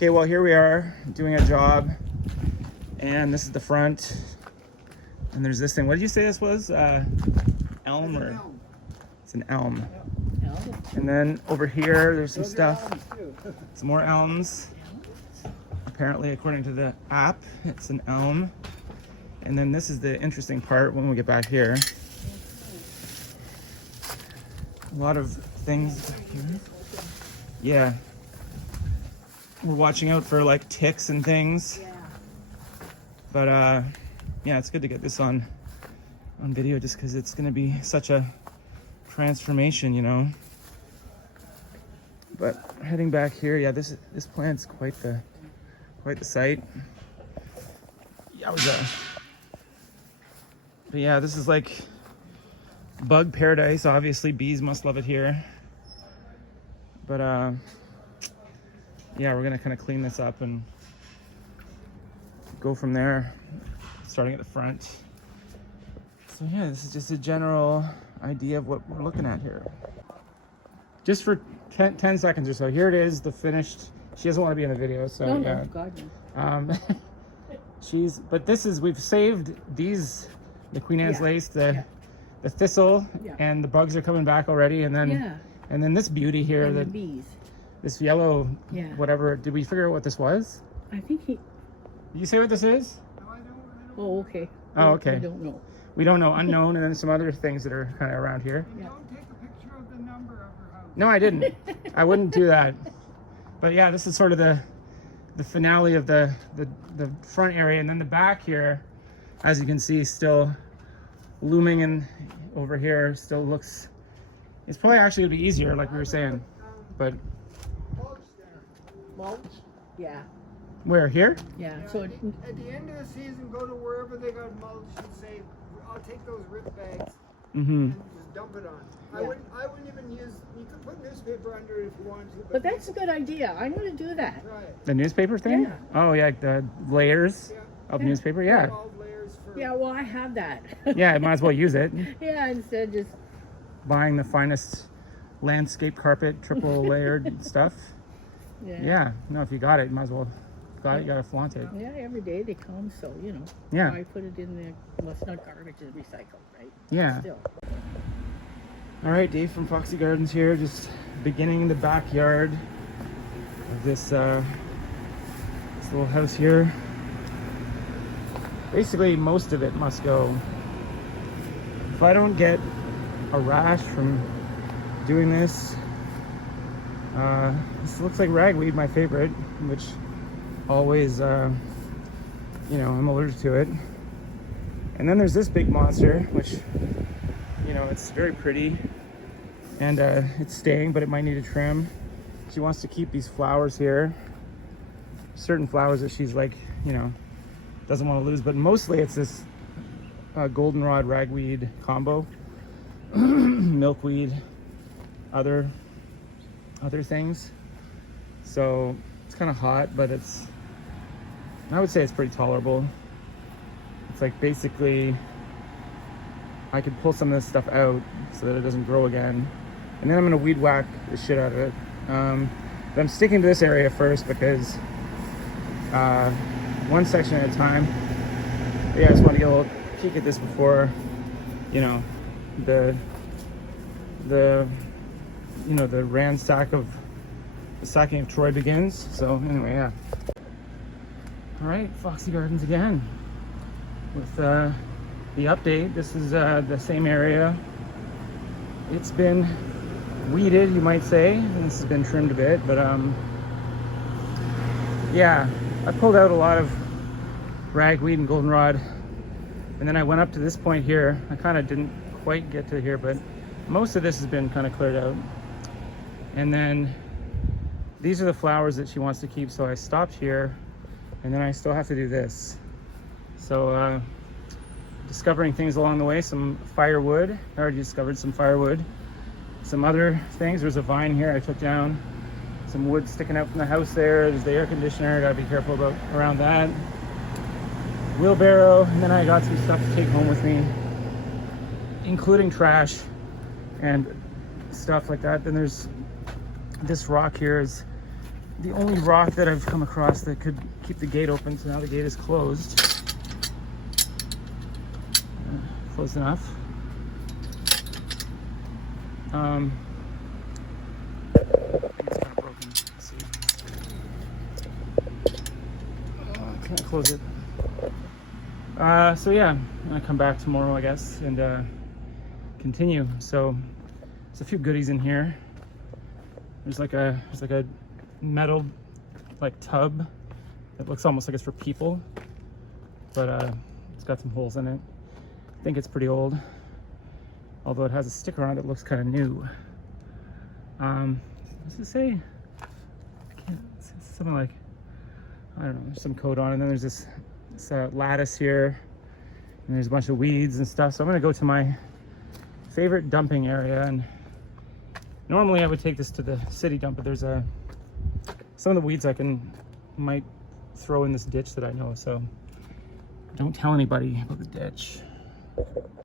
Okay, well, here we are doing a job, and this is the front, and there's this thing. What did you say this was? Elm or? It's an elm. And then over here, there's some stuff. Some more elms. Apparently, according to the app, it's an elm. And then this is the interesting part when we get back here. A lot of things back here. Yeah. We're watching out for like ticks and things. But yeah, it's good to get this on video just because it's going to be such a transformation, you know. But heading back here, yeah, this plant's quite the sight. Yeah, but yeah, this is like bug paradise. Obviously, bees must love it here. But yeah, we're gonna kind of clean this up and go from there, starting at the front. So yeah, this is just a general idea of what we're looking at here. Just for 10 seconds or so. Here it is, the finished. She doesn't want to be in the video, so no, yeah. God, no. But this is, we've saved these, the Queen Anne's lace, the thistle, and the bugs are coming back already, and then this beauty here, and the bees. This yellow, whatever. Did we figure out what this was? I think he. Did you say what this is? No, I don't. Oh, okay. Oh, okay. I don't know. We don't know. Unknown, and then some other things that are kind of around here. Yeah. Don't take a picture of the number of her house. No, I didn't. I wouldn't do that. But yeah, this is sort of the finale of the front area, and then the back here, as you can see, still looming, and over here still looks. It's probably actually gonna be easier, like we were saying, but. Mulch there. Mulch? Yeah. Where, here? Yeah. Yeah, So at the end of the season, go to wherever they got mulch and say, I'll take those rip bags and just dump it on. I wouldn't even use, you could put newspaper under it if you wanted to. But that's a good idea. I'm going to do that. Right. The newspaper thing? Yeah. Oh yeah, the layers of newspaper. Yeah. 12 layers for. Yeah, well, I have that. Yeah, might as well use it. Yeah, instead of just. Buying the finest landscape carpet, triple layered stuff. Yeah. No, if you got it, you might as well. You gotta flaunt it. Yeah, every day they come, so you know. Yeah. I put it in there. Well, it's not garbage; it's recycled, right? Yeah. Still. All right, Dave from Foxy Gardens here, just beginning the backyard of this little house here. Basically, most of it must go. If I don't get a rash from doing this, this looks like ragweed, my favorite, which always, you know, I'm allergic to it. And then there's this big monster, which, you know, it's very pretty, and it's staying, but it might need a trim. She wants to keep these flowers here, certain flowers that she's like, you know, doesn't want to lose, but mostly it's this goldenrod ragweed combo, milkweed, other things. So it's kind of hot, but I would say it's pretty tolerable. It's like basically I could pull some of this stuff out so that it doesn't grow again, and then I'm gonna weed whack the shit out of it. But I'm sticking to this area first because one section at a time. But yeah, I just want to get a little peek at this before, you know, the sacking of Troy begins. So anyway, yeah. All right, Foxy Gardens again with the update. This is the same area. It's been weeded, you might say, and this has been trimmed a bit, but yeah, I pulled out a lot of ragweed and goldenrod, and then I went up to this point here. I kind of didn't quite get to here, but most of this has been kind of cleared out. And then these are the flowers that she wants to keep, so I stopped here, and then I still have to do this. So discovering things along the way. Some firewood. I already discovered some firewood. Some other things. There's a vine here I took down. Some wood sticking out from the house there. There's the air conditioner. Gotta be careful around that. Wheelbarrow, and then I got some stuff to take home with me, including trash and stuff like that. Then there's this rock here is the only rock that I've come across that could keep the gate open. So now the gate is closed. Close enough. I think it's kind of broken. Let's see. Can't close it. So yeah, I'm gonna come back tomorrow, I guess, and continue. So there's a few goodies in here. There's like a metal like tub that looks almost like it's for people, but it's got some holes in it. I think it's pretty old, although it has a sticker on it that looks kind of new. What's it say? It's something like, I don't know, there's some code on it. And then there's this lattice here, and there's a bunch of weeds and stuff. So I'm gonna go to my favorite dumping area, and normally I would take this to the city dump, but there's some of the weeds might throw in this ditch that I know, so don't tell anybody about the ditch.